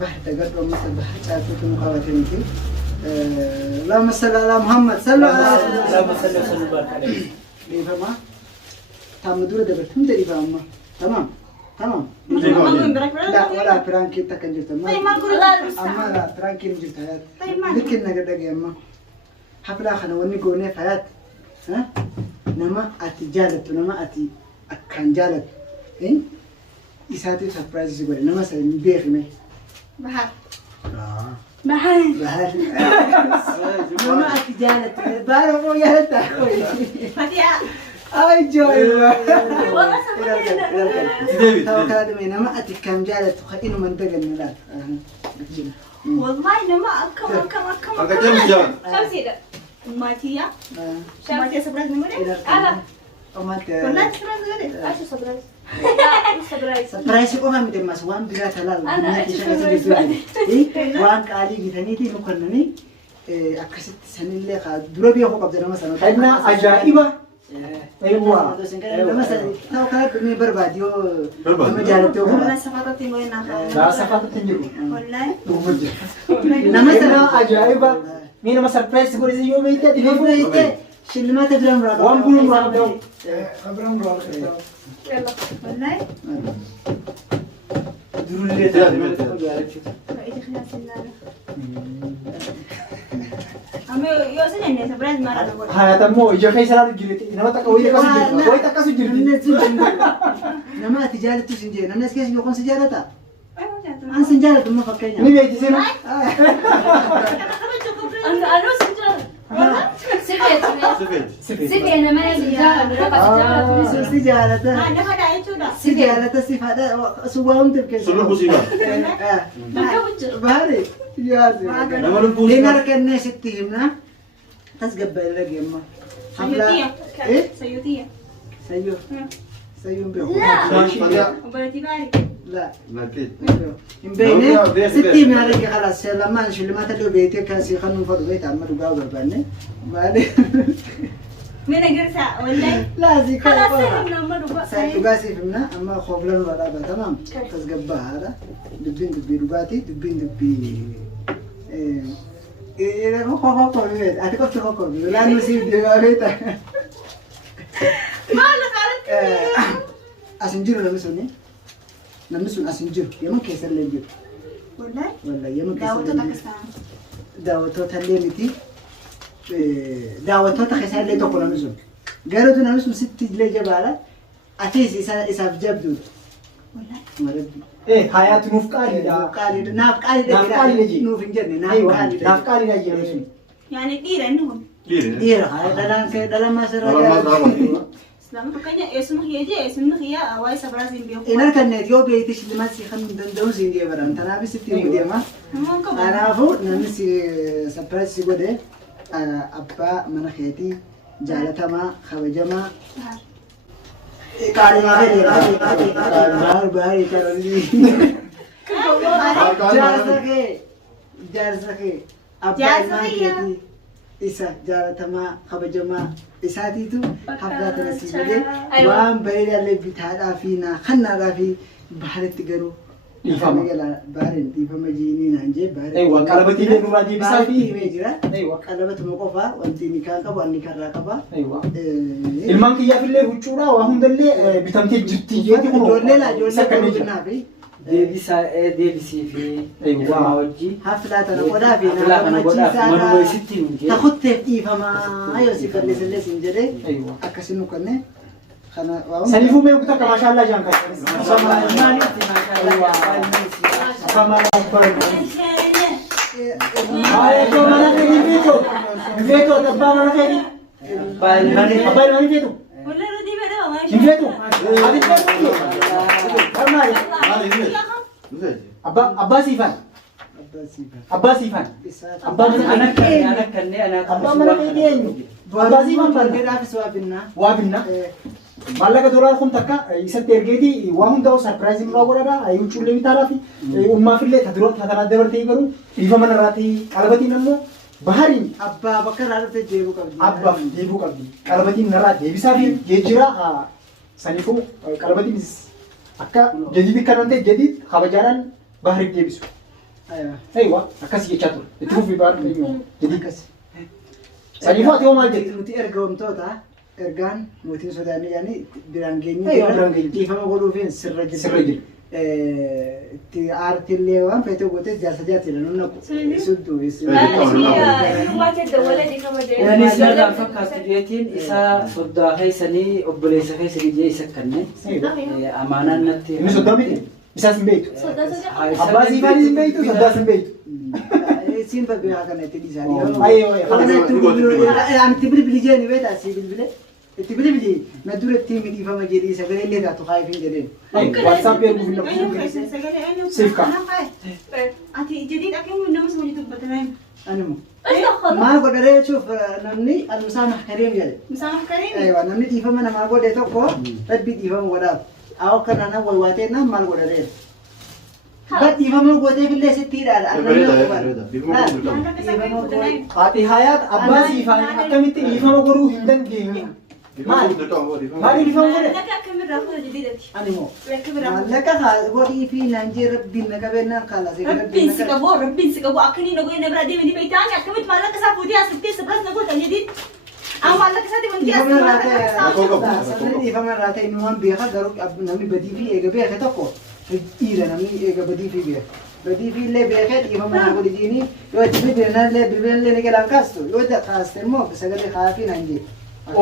بحر تقدر مثل بحر تعرفوا مقابلتين اللهم صل على محمد صلى الله عليه وسلم اللهم صل وسلم وبارك عليه ليه ما تعمدوا ده بتهم ده ليه ما تمام تمام لا ولا فرانكي تكنجت ما أما لا فرانكي نجت حياة لكن نقدر يا أما حفلة خنا وني قوني حياة ها نما أتجالت نما أتي أكان جالت إيه إساتي سرپرایز يقول نما سنبيخ مه بحر بحر نما أتجالت بارو يا هتا فتيا أي جوي والله سبحان تو كلام نما أتكام جالت خينو من دقن لا والله نما أكم أكتر جان خمسة ده ماتيا ماتيا سبراز نمرة أنا أمات والله سبراز غير أشو سبراز سرپرایز کو هم دې مسوان بیا تلل وان قالي غتنيتي نكونني اكست سنله قا درو بیا خو قبضه مثلا حنا عجائبه ايوه مثلا تو كلام بني برباديو برباديو. مجالته والله سفرتي وين لا سفات تنجو والله مثلا عجائبه مين ما سربرايز تقول زي يوم يتا دي شلمات برام راه وان بلوم راه خبرم راه يلا والله درو اللي بقيت خلاص أمي يوصل إني سبراز ما راح أقول ها تمو يجي خي سرار جريت انما تقوي تكاسو وي تكاسو جريت نما تجارة تسنجي الناس كيس يكون سجارته أيوة عن سجارة ما فكينا مين بيجي سنه أنا سجارة سفيت سفيد سفيت أنا ما سجارة ربع سجارة أنا هذا أيتودا سجارة سفادة سوام تبكي سلو بوسيبا باري يا زين نما لبوسيبا هنا كنا ستيمنا تسقبل لك يما سيوتية إيه سيوتية سيو سيو بيو وبلتي باري لا لكن مبينه ستيم عليك خلاص لما نشيل ما تلو بيتك كاسي خنو فضو بيت عمرو قاوي بانه بعد من أجلسها والله لازم خلاص سيرنا مرة بقى سيتوغاسي فهمنا اما خوف لنا ولا تمام تسقبها هذا دبين دبي رباتي دبين دبي إيه هو بيت أتكلم في هو بيت لا نسيب بيت ما لك عرفت أسنجر ولا مسوني نمسون أسنجر يوم كيسر لنجر والله ولا يوم كيسر دعوة لنجر باكستان دعوة تلمتي دعوة تخسر لي تقول نمسون قالوا تنا نمسون ست لي جبالة أتيس إساف جبدو والله مرد ايه حياه نفقالي قالي ناف قالي نافقالي نجي. نوف إنجرني ناف ايوه قالي نافقالي نجي مسلم يعني كثير عندهم ليه دير هاي دلان ما سر إسلام فكاني اسمه يجي اسمه هي أواي سبرازين بيو إن كان نتيو بيتش لما سيخن دندون سيدي برام تنابي ستي مديما ممكن أنا أفو نمسي سبرايز سيقوده أبا من خيتي جالتما خوجما كاري ما في بار بار كاري جارسكي أبا ما خيتي إسا جالتما خوجما إساتيتو حفلات نسيبه وام بعيد اللي بتاعنا فينا خنا في بحر تجرو يفهم. بارين يفهم جيني نانجي بارين ايوه قلبتي لي نورا دي بسافي بسافي ميجرا ايوه قلبت مقفا وانتي نكان قبا نكان راقبا ايوه ilman kiyya fillee huccuudha waa hundallee bitamtee jirti jeeti kun جولي بنابي deebisii fi ايوه hojii حفلات انا قدا فينا Haflaa kana godhaaf manuma isitti hin jedhu. تاخذ يفهم ايوه سيفر لسه سنجري ايوه اكسنو كنه خنا saniifuu mee kutaa ka maashaa Allah jaan kan sama ay ko mana ke veto tabba mana ke abbaa mani veto ولا ردي بدا ما veto amari abbaa siifan abbaa siifan abbaa mana Anak ke kanneen anak abbaa mana ke eenyu abbaa siifan بندر في سوابنا waa binna maallaqa doolaar kun takka isatti ergeeti waa hundaa'u sarpiraayiziin irraa godhadha huccuullee bitaaraa fi ummaafillee tatanaa dabartee garuu dhiifa mana irraatti qalabatiin ammoo bahariin ابا بكر عرفت جيبو قبل abbaaf deebuu qabdi qalabatiin narraa deebisaa fi geejjira saniifuu qalabatiin akka jadiid akka nan ta'e jadiid kabajaadhaan bahariif deebisu أيوة أكاسي يشاتور تروفي بار جديد Akkas. سالفات يوم ما جت Nuti erga homtoota ergaan mootiin sodaanii yaani biraan geenye Aywa, biraan geenye. dhiifama godhuufiin sirra jiru. Sirra jiru. Itti aartillee waan feete goote jaarsa jaartidha nun naqu. Isuddu Yaani sana fakkaatu jeetiin isa soddaa keessanii obboleessa keessanii jee isa kanneen amaanaan natti. إنه صدام مين؟ بساس بيت أباسي فارس بيت وصداس بيت siin babbeekaa kana itti dhiisaanii. أيوة Itti bilbili jeeni beektaa asii bilbile. Itti bilbili na dura ittiin midhiifama jedhii sagalee illee taatu haayifin jedheen. واتساب يربو في النقطة سيفكا. Ati jadi tak kamu nama semua itu betul Animo. Maal godharee jechuuf namni almusaa mahkariim jedhe. Misalnya Karim. Aywa namni dhiifama namaa godhe tokko rabbi dhiifama godhaaf. Awwa kanaan waywaatee nam maal godharee. Bat dhiifama gooteef illee sitti hidhaadha. Ati hayat abbasii faani akkamitti dhiifama godhuu hin dandeenye. Maali dhiifama godhe? Laka kamu rafu jadi dati. Animo. Laka rafu. Maallaqa godhii fi naanjee rabbiin na qabeenyaan kaalasee Rabbin sikabu akini nago ina berada di beitan ya kami malah kesah putih asupti sebelas nago tanya di awal lah kesah di mandi dhiifama irraa ta'e inni waan beeka garuu namni badii fi eega beeke tokko dhiira namni eega badii fi beeka. Badii fi illee beekee dhiifama naa godhi diinii yoo itti bilbilanillee ni galaan kaastu yoo kaaste immoo sagalee kaafii naan jee.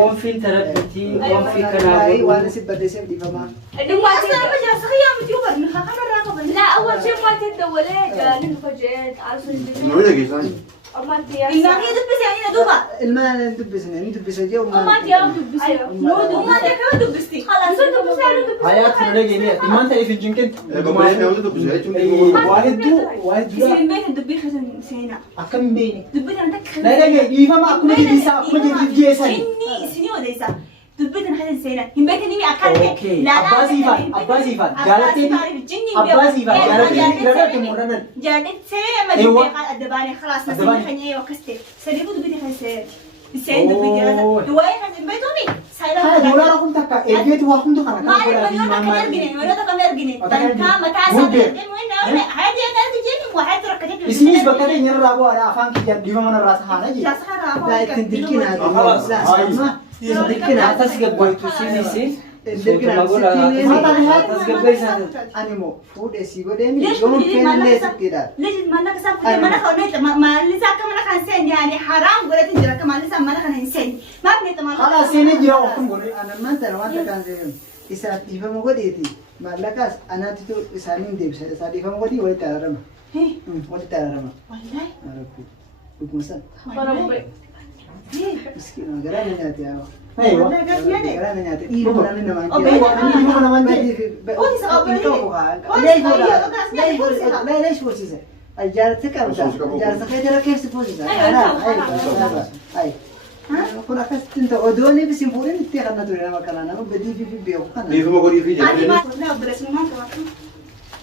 Oomfiin tarabbiitii oomfii kanaa waan isin baddeesseef dhiifamaa. أصلا ما جاء صغير متيوبر من خاطر الرقبة. لا أول شيء ما تدولي قال فجأة عارف أما أنت يا إن هي دبس يعني ندوبة. Ilmaan dubbisne ni dubbisa jee أما أنت يا دبس وما ده كمان دبستي. خلاص أنت دبس hayat نلاقي ليه إيمان تلي في جنكن واحد يصير البيت الدبي خزن سينا. أكم بيني دبي أنا تك. لا dhiifama akkuma jibbisa akkuma jibbijeessani. سني وديسا. دبي أنا خزن سينا. هم بيت نيمي أكل. Abbasii faan jaalatee Abbasii faan jaalatee gradatti muranan. جانت سينا ما أيوة. دبي قال الدباني خلاص الدباني. نسينا خنيه وكستي. سليبو دبي خزن. السين دبي جالس. دواي خزن بيتوني. Kana سايلا. doolaara kun takka eegeetu waa hundu kana ما kan أعرف godhaa مليون fi أكل أرجعني ولا تكمل أرجعني. تنكا متى هذه أنا تجيني واحد ركضت. isinis bakka ta'e nyarraa bu'aadha afaan kiyyaan dhiifama narraa tahaana jedhe. laa ittiin dirqinaa Atas gabbaitu sinisi. Animo fuudhee si godheemi yoon kennillee sittiidha. ليش ما لك سافر ما لك هنيت ما لسه كم لك هنسين يعني حرام قلت تجرا كمان لسه ما لك هنسين ما بنيت ما Kanaaf seenee jira wakkum godhe. Anammaan sana wanta kan ta'eef isaaf dhiifama godheeti maallaqaas anaatitu isaaniin deebisa isaa dhiifama godhii walitti araarama. Walitti araarama. والله Dhuguma san. ربي Miskiina garaa na nyaate yaa. Aywa. Garaa na nyaate dhiifama namni namaan Dhiifama namaan jedhe. Leesh fuursise. Jaarsa qabda. Jaarsa kee jala keessa fuursisa. Kun akkasitti ta'u odoonni bisin fuudhin itti kan ture nama kana nama badii fi beeku kana. أنا ما لا برس ما كمان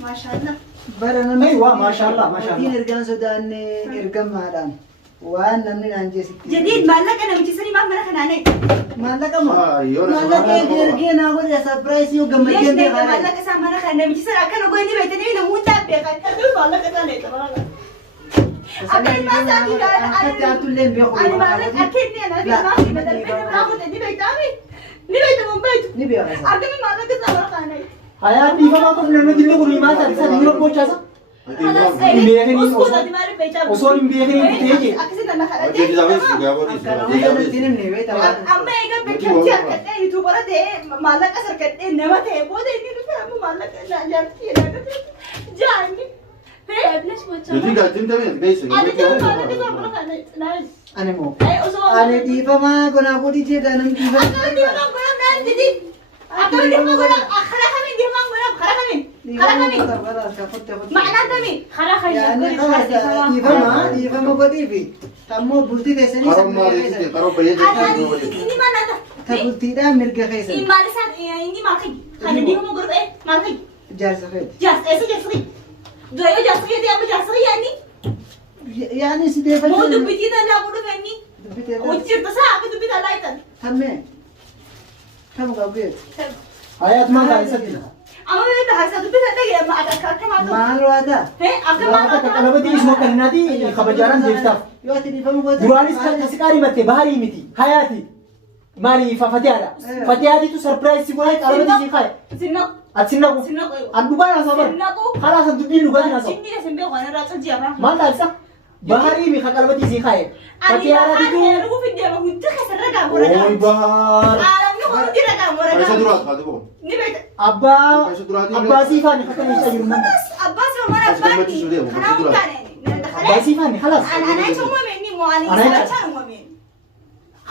ما شاء الله Bara namni Aywa maashaallah maashaallah. Maatiin ergaan sodaannee ergammaadhaan waan namni naan jeesitti. جديد ما لك أنا متسني ما لك أنا نيت Maallaqa moo? Maallaqa ergee naa godhe surprise yoo ليش gammadeen نيت ما beekaa. لك سام ما لك أنا متسني أكل وقولي بيتني إذا مو تابع كذا ما لك أنا نيت أكل ما سامي Akkatti haatullee hin beeku. أنا ما لك أكيد أنا ما في بدل بيت بناخد إني بيتامي إني بيت من بيت Ni beeka. أكيد ما لك سام ما لك أنا Hayat dhiifama kun nama jillee kun himaa taate isa dhiira gochaasa. Osoo hin beekanii itti eege. Kana hunda natti himne beektaa waan. amma egaa beekamtii harkadhee yuutuubara ta'ee maallaqa sarkadhee nama ta'e booda inni dhufe amma maallaqa jaartii jedhama jaanni. ليش ما تشوف Ati jala maallaqa isaa bira kana naan. Ani moo? Osoo Ani dhiifamaa gonaa godhi jeedaa namni dhiifama. akkamitti deemaa godham naan jedhi. Akkamitti deemaa godham karaa kamiin deemaa godham karaa kamiin. Karaa kamiin. Ma'anaan kamiin. خلا خير Dhiifama godhii fi ammoo bultii keessanii Inni maal naan ta bultiidhaan mirga inni keessanii maal isaa inni maal kai. Kan deemaa godhee maal kai. jaarsa feeti. Jaarsa eessa jaarsa dura yoo jaarsa deemaa jaarsa yaani. Yaani si Moo deeffachuu dubbitii dallaa godhu fenni. dubbitee Hojjirta saa akka dubbitaa laayitan. tammee tamu qabbeetu. Hayat maan taate isatti. أما بيبي هسه تبي تلاقي ما أتذكر كم هذا Maal waata? هي أكمل Gaafa takka qalabatii isuma kanninaati kabajaaran deeftaaf. Yoo ati dhiifamu goote. Duraanis kan si qaarii matte baharii miti hayaati. Maali fatiyaadha. Fatiyaatitu sarpiraayiz si godhee qalabatii si kaaye. سنق Ati sinna ku. سنق An dhugaa na sabar. سنقو Karaa san dubbiin dhugaa na sabar. سنقي سنبي وأنا راجع جابا Maal taasisa? Baharii mi kan qalabatii si kaaye. أنا Fatiyaatitu. أنا أروح في الدنيا وأنت خسر رجع Oy ورجع bahar. أنا نقول دي رجع Kaisa ورجع duraat haa dubo. نبيت Abbaa. Kaisa duraati. Abbaa siifaani akka inni isa jiru manna. أباس وما أصلاً ما أباني تشوفيه، ما أنا تشوفيه. أقول Abbaa siifaani halas. أنا أشوف مني مو أنا أنا إنسان أنا- شان مؤمن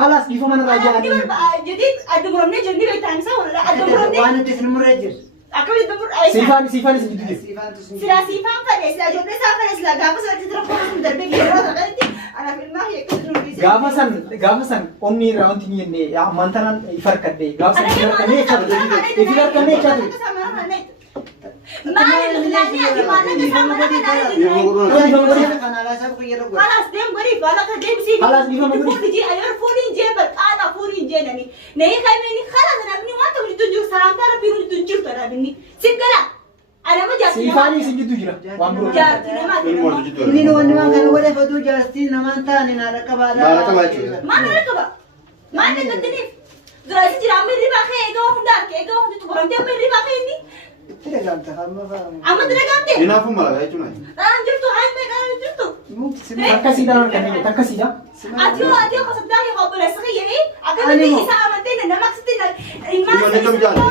Halas dhiifama narraa أنا jaanii. بدي جديد أدمرني جديد بتانسا ولا أدمرني Waan itti sin murreejir. أكمل أدمر أي Siifaani siifaani si gidduu jiru. Siifaantu sin. سلاسي فان فلس لا جبنا سافر لا قابس لا تترك من دربي يرى غلطي أنا في الماء يكسر Gaafa san onni irraa wanti ni jenne amantanan ifarkadde gaafa san أنا ifarkannee ifarkannee chaatu. ما أنا أتي ما أنا كسامة Kana laasaa kun yeroo godhe. خلاص ديم غريب ولا كديم سيدي خلاص ديم غريب. تفوق تجي أيور فوري جيبك أنا فوري جينني نهي خايمني خلاص أنا بني ما تقولي تجور سلام ترى بيرو تجور ترى بني سكلا أنا ما جات Siifaanii si gidduu jira. Waan biroo. جات ما Ilmu warra jitu. Inni nu wanni waan kana godhe faduu jaartii namaan taane naadha qabaadha. Naadha qabaa jechuudha. ما نركبه ما نقدني دراسي جرا من ربا خي إيجا هم دار كإيجا هم تبغون تيم من ربا خيني Itti dhagamta amma faama. أما درجاتي Hinaafuu malagaa jechuudha. أنا جبتو هاي من أنا جبتو Mukti si Takka siidaa kanneen takka siidaa. أتيو خصبتاني قبل سخية إيه أكمل أنا تيجي مو. ساعة متين أنا ما كستين Ilma nekam jaallatu.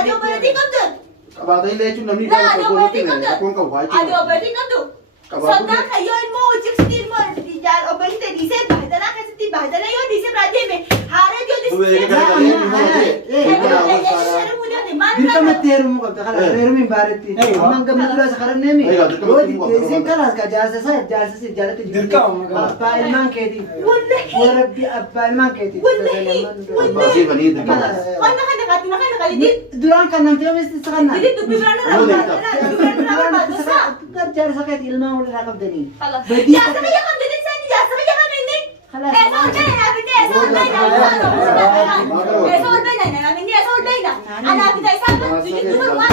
أديو بدي كمدن Qabaatee illee jechuun namni لا gaafa أديو tokko بدي irratti كمدن rakkoon qabu waa أديو jechuudha. بدي كمدن Qabaatu. صدق خيو المو وجبتين مو رجال أبغى تديسة بهدنا كستين بهدنا يو ديسة بعدين هارد يو Dubee ديسة eega gara galee ilmu dirqamatti heerumuu qabda kalaas heerumiin baaretti. Ammaan gammachuu laasa karanneemi. Eegaa, dirqama Yoo heerumuu diddeessiin qabda. kalaas ka jaarsasa jaalatti jirti. Dirqama qaba. Abbaa ilmaan keetiif. والله Warabbi abbaa ilmaan keetiif. Baasii banii dirqama. خلنا خلنا قاتنا خلنا قاعدين Duraan kan namti oomisti sakannaa. جديد ببرانا رابع لا ببرانا رابع بس Jaarsa keeti ilmaan walirraa qabdanii. خلاص Badii يا سخي يا خمسة إنسان يا سخي يا خمسة خلاص. إيه صور بينا بدي صور بينا إيه صور بينا أنا بدي صور بينا أنا بدي صور بدي تقول ما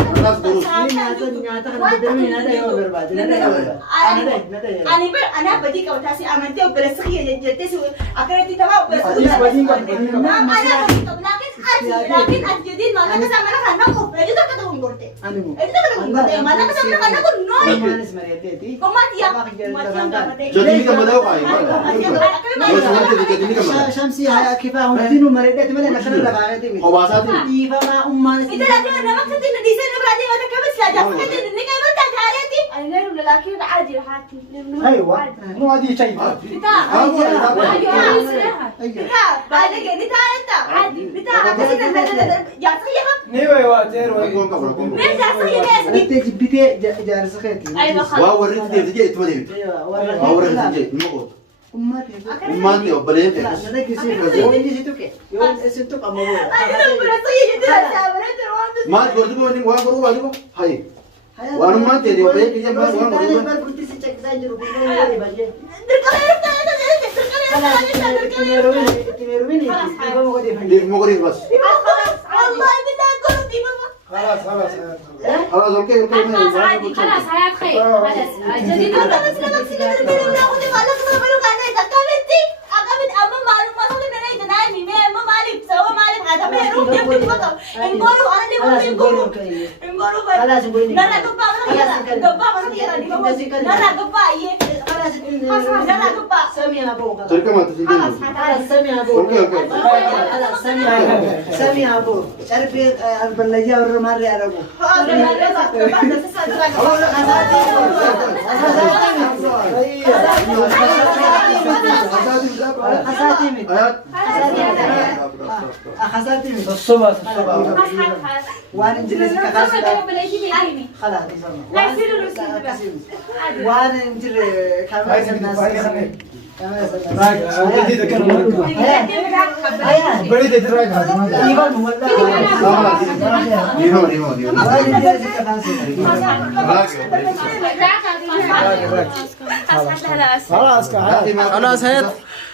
nyaata kana deddeebiin nyaata yoo barbaade. أنا بدي كوتاسي أمانتي وبلا سخي جدتي أكرتي تمام بس Atis badii qabdi. أنا بدي لكن الجديد ما أنا كسر أنا خلنا كوب إيه ده كده ونقولته Ani mo. إيه ده كده ونقولته ما أنا كسر أنا كل نوعي Maanis mari'ateeti. كماتيا كماتيا Jadini gammadaa waa'ee Yoo sanatti jadini gammadaa. Shamsi haa kifaa hundinuu mari'ateeti malee nakana lafaaneeti miti. Hobaasaatiin. Dhiifamaa ummaanis. إذا لا تقول نمك تدين ديسين برادي ما تكمل سلاجة فكتين إنك ما تعرفتي أنا غير لكن عادي حاتي Aywa. Nu adii chayii. بتاع بتاع بعد كده بتاع أنت عادي بتاع أكسر يا صيحة Ni waa teeru. Rakkoon qabu rakkoon qabu. مين يا صيحة يا Ariittee jibbitee jaarsa keeti. أيوة Waa خلاص warri itti deemte jee ittuma deemte. Waa warri itti jee ilma gootu. Ummaatti obboleen feetus. Maal gorti kun wajjin waa goruu waajjiba? Hayi. Waan ummaan ta'e obboleen kiyya maal waan goruu? Dhiifuma godhiif bas. Halas halas. Halas olkee olkee خلاص عادي خلاص حياة خير خلاص جديد Dirqama ati siin deemu. Olkee olkee. Sami abu, carbi albalajaa warra maarree arabu. Akhasaati miti. Akhasaati miti. Sosoba sosoba. Waan hin jirre si kakaasuudha. Khala isama. Waan hin jirre kamera sannaas. Bari de try कर Ivan wala. Dhiifama dhiifama dhiifama. Waan hin jirre si kakaasuudha. Raakio. خلاص خلاص. Haati maal? خلاص هات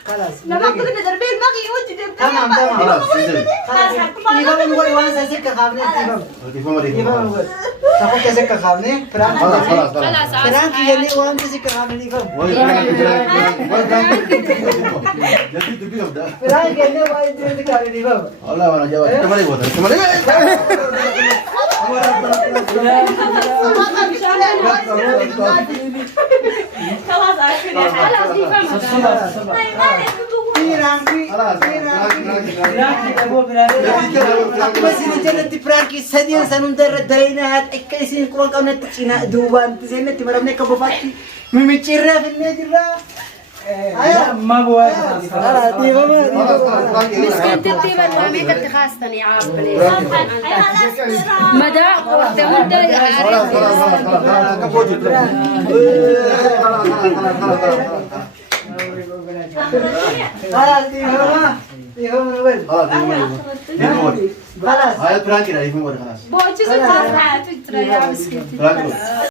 خلاص لما كنا دربين ما يوجد تمام تمام خلاص انزل يفهم نقول وانا سكه خافني يفهم يفهم نقول تاخذ سكه خافني فرانك خلاص خلاص فرانك يلي وانت سكه خافني يفهم فرانك يلي وانت سكه خافني يفهم والله وانا جاوبت كمان يبغى كمان خلاص عارفين خلاص بس نجلد فرانكي سدين سنندر درينا هاد اكيسين كون كون تشينا دوبان زينت مرمنا كبفاتي ممچيرا في النجرا ما بوا خلاص دي ماما مسكين ترتيبا ما كنت خاصتني عاب مدى وقت مدة خلاص دي ماما دي ماما خلاص هاي فرانكي لا يفهم خلاص بوجي خلاص ترى يا مسكين